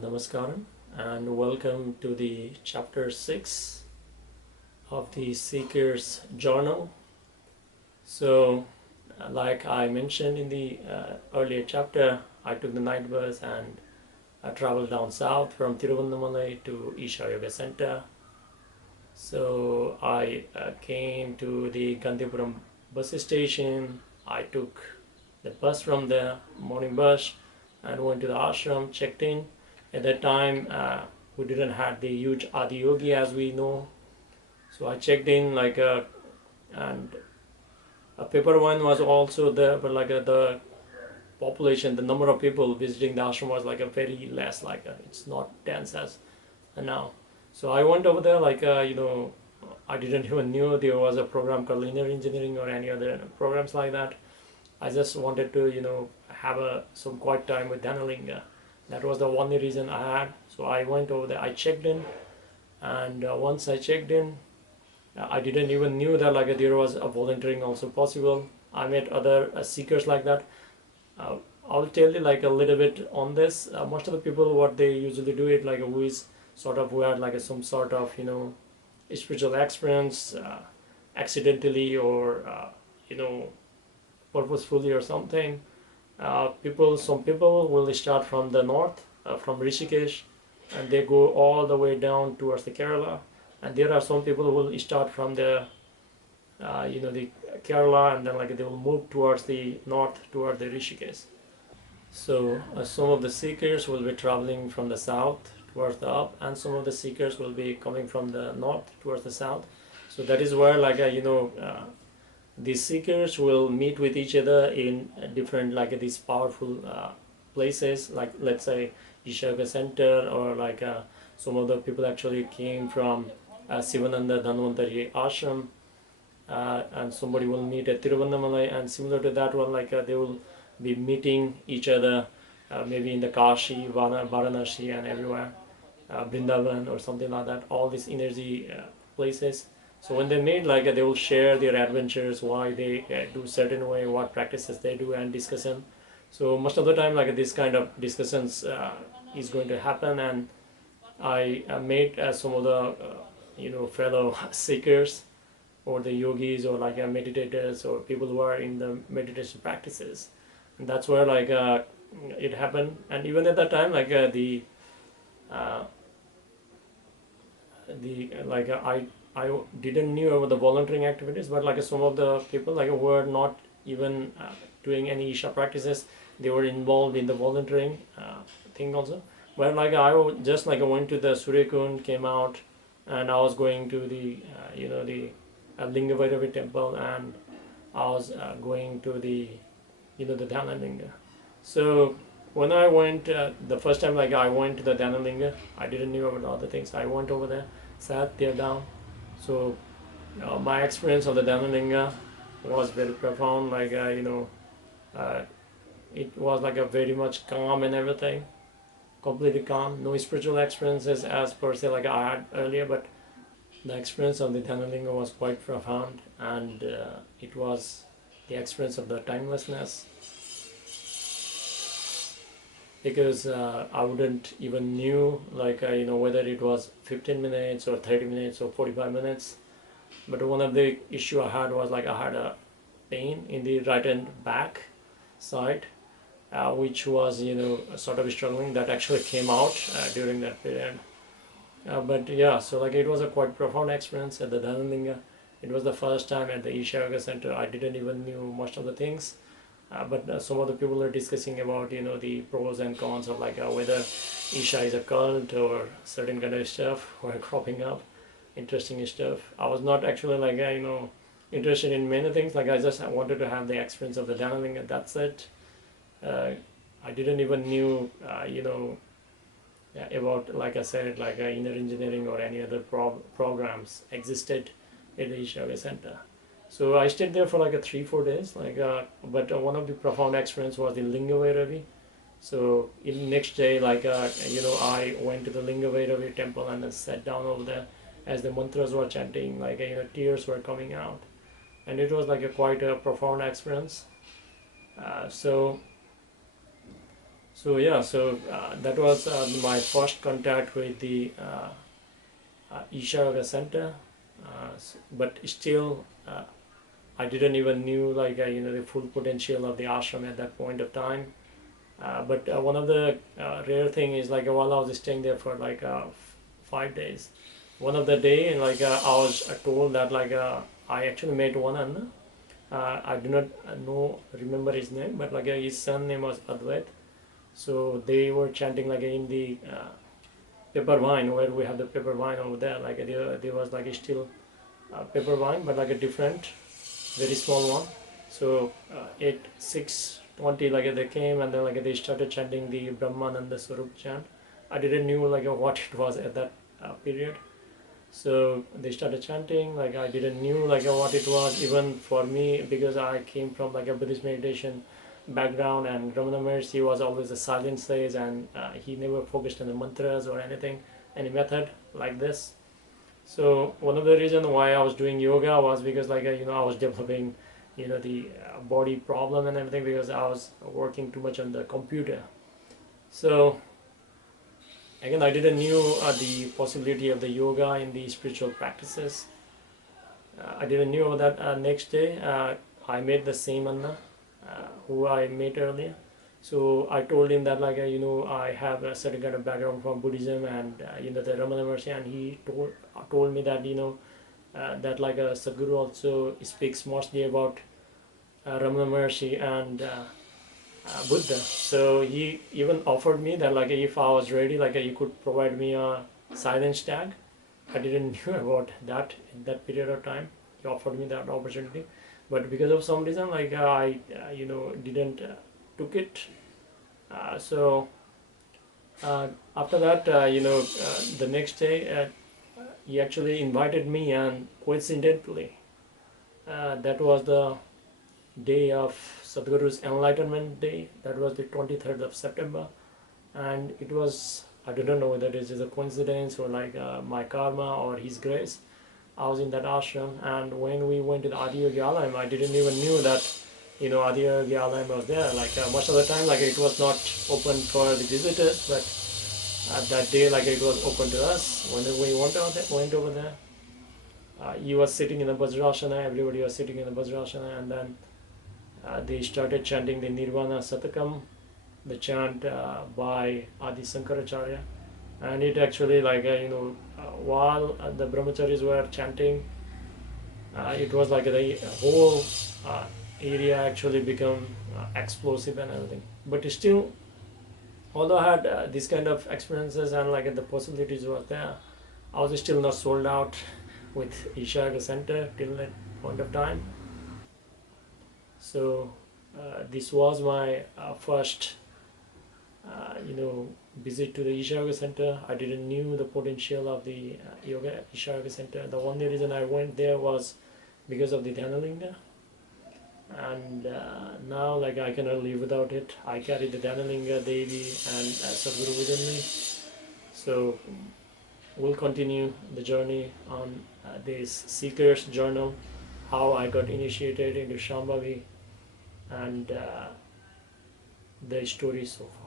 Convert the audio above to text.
Namaskaram and welcome to the chapter 6 of the Seeker's Journal. So, like I mentioned in the earlier chapter, I took the night bus and I traveled down south from Tiruvannamalai to Isha Yoga Center. So, I came to the Gandhipuram bus station. I took the bus from the morning bus and went to the ashram, checked in. At that time, we didn't have the huge Adi Yogi as we know. So I checked in and a paper one was also there, but the population, the number of people visiting the ashram was a very less, it's not dense as now. So I went over there I didn't even knew there was a program called linear engineering or any other programs like that. I just wanted to have some quiet time with Dhanalinga. That was the only reason I had. So I went over there, I checked in, and once I checked in, I didn't even knew that there was a volunteering also possible. I met other seekers like that. I'll tell you a little bit on this. Most of the people, what they usually do it who is who had some sort of spiritual experience, accidentally or purposefully or something. Some people will start from the north, from Rishikesh, and they go all the way down towards the Kerala. And there are some people who will start from the the Kerala, and then they will move towards the north, toward the Rishikesh. So some of the seekers will be traveling from the south towards the up, and some of the seekers will be coming from the north towards the south. So that is where these seekers will meet with each other in different these powerful places, let's say Isha Yoga Center, or some of the people actually came from Sivananda Dhanvantari ashram, and somebody will meet at Tiruvannamalai, and similar to that one they will be meeting each other maybe in the Kashi, Varanasi and everywhere, Vrindavan or something like that, all these energy places. So when they meet, they will share their adventures, why they do certain way, what practices they do, and discussion. So most of the time, this kind of discussions is going to happen, and I met some of the fellow seekers, or the yogis, or meditators, or people who are in the meditation practices, and that's where it happened. And even at that time, I didn't knew about the volunteering activities, but some of the people who were not even doing any Isha practices, they were involved in the volunteering thing also. But I just went to the Suryakund, came out, and I was going to the the Linga Vairavi temple, and I was going to the the Dhanalinga. So when I went the first time, I went to the Dhanalinga, I didn't know about all the things. I went over there, sat there down. So my experience of the Dhanalinga was very profound. It was a very much calm and everything, completely calm. No spiritual experiences as per se I had earlier, but the experience of the Dhanalinga was quite profound, and it was the experience of the timelessness. Because I wouldn't even knew whether it was 15 minutes or 30 minutes or 45 minutes. But one of the issue I had was I had a pain in the right hand back side, which was sort of struggling. That actually came out during that period. But yeah, so it was a quite profound experience at the Dhanalinga. It was the first time at the Isha Yoga Center. I didn't even knew most of the things. But some of the people are discussing about the pros and cons of whether Isha is a cult or certain kind of stuff were cropping up, interesting stuff. I was not actually interested in many things. I just wanted to have the experience of the Dhanalinga. That's it. I didn't even knew about, like I said, inner engineering or any other programs existed at the Isha Yoga Center. So I stayed there for 3-4 days. But one of the profound experience was the Linga Vairavi. So in the next day, I went to the Linga Vairavi temple and then sat down over there as the mantras were chanting. Tears were coming out, and it was quite a profound experience. So So yeah, so that was my first contact with the Isha Yoga Center, but still I didn't even knew like the full potential of the ashram at that point of time. But one of the rare thing is like while I was staying there for like 5 days, one of the day like I was told that like I actually met one Anna. I do not remember his name, but like his son name was Advait. So they were chanting like in the paper wine where we have the paper wine over there. Like there was like still paper wine, but like a different, very small one. So 8, 6, 20 like they came and then like they started chanting the Brahmananda Swarup chant. I didn't knew like what it was at that period. So they started chanting, like I didn't knew like what it was even for me, because I came from like a Buddhist meditation background, and Ramana Maharshi was always a silent sage, and he never focused on the mantras or anything, any method like this. So one of the reasons why I was doing yoga was because like I was developing the body problem and everything, because I was working too much on the computer. So again, I didn't knew the possibility of the yoga in the spiritual practices. I didn't knew about that. Next day, I met the same Anna who I met earlier. So I told him that like I have a certain kind of background from Buddhism and the Ramana Maharshi, and he told me that that like Sadhguru also speaks mostly about Ramana Maharshi and Buddha. So he even offered me that like if I was ready, like he could provide me a silence tag. I didn't knew about that in that period of time. He offered me that opportunity, but because of some reason, like I didn't took it. So after that, the next day, he actually invited me, and coincidentally, that was the day of Sadhguru's enlightenment day. That was the 23rd of September, and it was, I don't know whether this is a coincidence or like my karma or his grace. I was in that ashram, and when we went to the Adi Yogi Alayam, I didn't even knew that Adi Yogi Alayam was there. Like most of the time, like it was not open for the visitors, but that day, like it was open to us. When we went over there, he was sitting in the Vajrasana. Everybody was sitting in the Vajrasana, and then they started chanting the Nirvana Satakam, the chant by Adi Sankaracharya. And it actually like while the brahmacharis were chanting, it was like the whole area actually become explosive and everything. But still, although I had these kind of experiences and like the possibilities were there, I was still not sold out with Isha at the center till that point of time. So this was my first visit to the Isha Yoga Center. I didn't knew the potential of the Isha Yoga Center. The only reason I went there was because of the Dhanalinga, and now like I cannot live without it. I carry the Dhanalinga daily and Sadhguru within me. So we'll continue the journey on this Seeker's Journal, how I got initiated into Shambhavi, and the story so far.